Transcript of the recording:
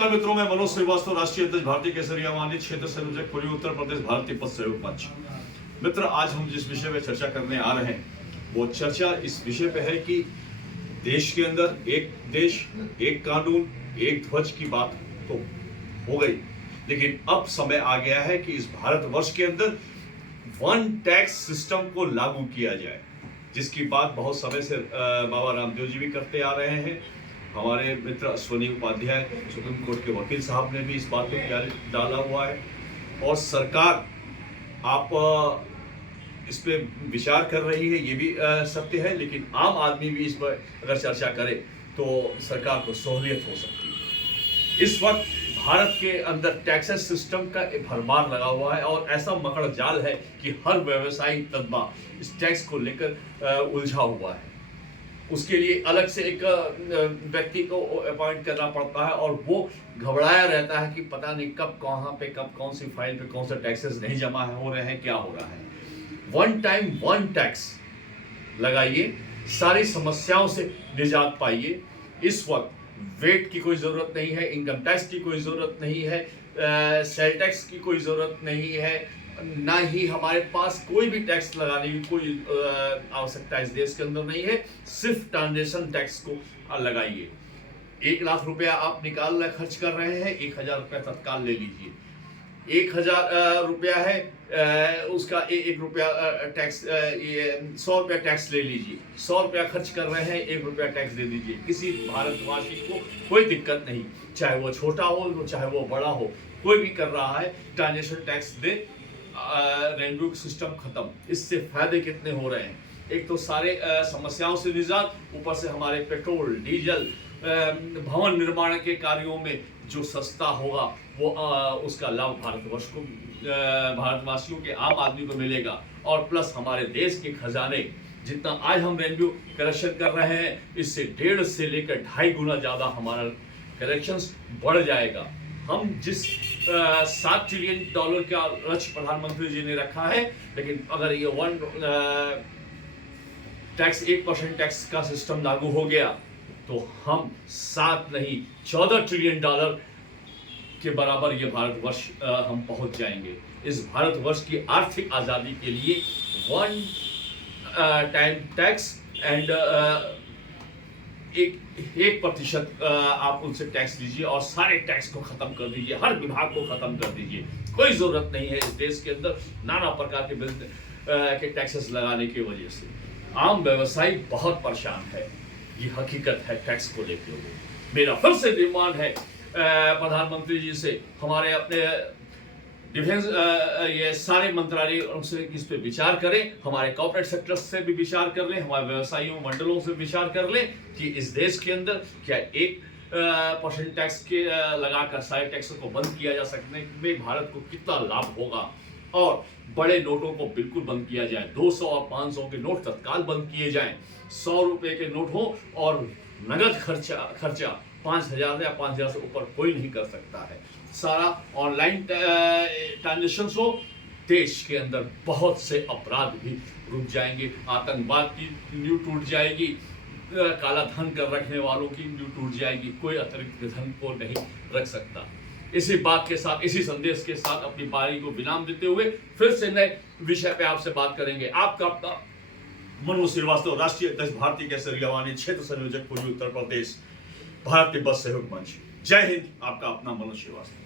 नमस्कार मित्रों, मैं मनोज श्रीवास्तव, राष्ट्रीय अध्यक्ष भारतीय केसरिया वाणिज्य क्षेत्र संयोजक पूर्वी उत्तर प्रदेश भारतीय पथ सहयोग मंच। मित्र, आज हम जिस विषय पे चर्चा करने आ रहे हैं वो चर्चा इस विषय पे है कि देश के अंदर एक देश एक कानून एक ध्वज की बात तो हो गई, लेकिन अब समय आ गया है कि इस भारतवर्ष के अंदर वन टैक्स सिस्टम को लागू किया जाए, जिसकी बात बहुत समय से बाबा रामदेव जी भी करते आ रहे हैं। हमारे मित्र अश्वनी उपाध्याय सुप्रीम कोर्ट के वकील साहब ने भी इस बात को डाला हुआ है और सरकार आप इस पे विचार कर रही है, ये भी सत्य है। लेकिन आम आदमी भी इस पर अगर चर्चा करे तो सरकार को सहूलियत हो सकती है। इस वक्त भारत के अंदर टैक्सेस सिस्टम का एक भरमार लगा हुआ है और ऐसा मकड़ जाल है कि हर व्यवसायिक तबका इस टैक्स को लेकर उलझा हुआ है। उसके लिए अलग से एक व्यक्ति को अपॉइंट करना पड़ता है और वो घबराया रहता है कि पता नहीं कब कहाँ पे कब कौन सी फाइल पे कौन सा टैक्सेस नहीं जमा हो रहे हैं, क्या हो रहा है। वन टाइम वन टैक्स लगाइए, सारी समस्याओं से निजात पाइए। इस वक्त वेट की कोई ज़रूरत नहीं है, इनकम टैक्स की कोई ज़रूरत नहीं है, सेल टैक्स की कोई ज़रूरत नहीं है, ना ही हमारे पास कोई भी टैक्स लगाने की कोई आवश्यकता इस देश के अंदर नहीं है। सिर्फ ट्रांजेक्शन टैक्स को लगाइए। 1 लाख रुपया आप निकाल खर्च कर रहे हैं, 1000 रुपया तत्काल ले लीजिए। 1000 रुपया है, उसका 1 रुपया टैक्स, 100 रुपया टैक्स ले लीजिए। 100 रुपया खर्च कर रहे हैं, 1 रुपया टैक्स दे दीजिए। किसी भारतवासी को कोई दिक्कत नहीं, चाहे वो छोटा हो चाहे वो बड़ा हो, कोई भी कर रहा है ट्रांजेक्शन टैक्स दे। रेवेन्यू सिस्टम खत्म। इससे फायदे कितने हो रहे हैं? एक तो सारे समस्याओं से निजात, ऊपर से हमारे पेट्रोल डीजल भवन निर्माण के कार्यों में जो सस्ता होगा वो उसका लाभ भारतवर्ष को, भारतवासियों के आम आदमी को मिलेगा। और प्लस हमारे देश के खजाने जितना आज हम रेवेन्यू कलेक्शन कर रहे हैं, इससे 1.5 से लेकर 2.5 गुना ज़्यादा हमारा कलेक्शंस बढ़ जाएगा। हम जिस $7 ट्रिलियन का लक्ष्य प्रधानमंत्री जी ने रखा है, लेकिन अगर ये 1% टैक्स का सिस्टम लागू हो गया तो हम 7 नहीं 14 ट्रिलियन डॉलर के बराबर ये भारतवर्ष हम पहुंच जाएंगे। इस भारतवर्ष की आर्थिक आज़ादी के लिए वन टाइम टैक्स एंड 1% आप उनसे टैक्स लीजिए और सारे टैक्स को खत्म कर दीजिए, हर विभाग को खत्म कर दीजिए। कोई जरूरत नहीं है इस देश के अंदर नाना प्रकार के टैक्सेस लगाने की वजह से। आम व्यवसायी बहुत परेशान है, ये हकीकत है। टैक्स को लेकर मेरा फिर से डिमांड है प्रधानमंत्री जी से, हमारे अपने डिफेंस ये सारे मंत्रालय उनसे इस पे विचार करें, हमारे कॉर्पोरेट सेक्टर से भी विचार कर लें, हमारे व्यवसायियों मंडलों से विचार कर लें कि इस देश के अंदर क्या 1% टैक्स के लगाकर सारे टैक्सों को बंद किया जा सकने में भारत को कितना लाभ होगा। और बड़े नोटों को बिल्कुल बंद किया जाए, 200 और 500 के नोट तत्काल बंद किए जाएं। 100 रुपये के नोट हो और नगद खर्चा 5000 या 5000 से ऊपर कोई नहीं कर सकता है। सारा ऑनलाइन ट्रांजेक्शन हो, देश के अंदर बहुत से अपराध भी रुक जाएंगे, आतंकवाद की नींव टूट जाएगी, काला धन कर रखने वालों की नींव टूट जाएगी, कोई अतिरिक्त धन को नहीं रख सकता। इसी बात के साथ, इसी संदेश के साथ अपनी बारी को विराम देते हुए फिर से नए विषय पे आपसे बात करेंगे। आपका अपना मनोज श्रीवास्तव, राष्ट्रीय अध्यक्ष भारतीय केसरिया वाणिज्य क्षेत्र संयोजक पूर्वी उत्तर प्रदेश भारतीय पथ सहयोग मंच। जय हिंद। आपका अपना मनोज श्रीवास्तव।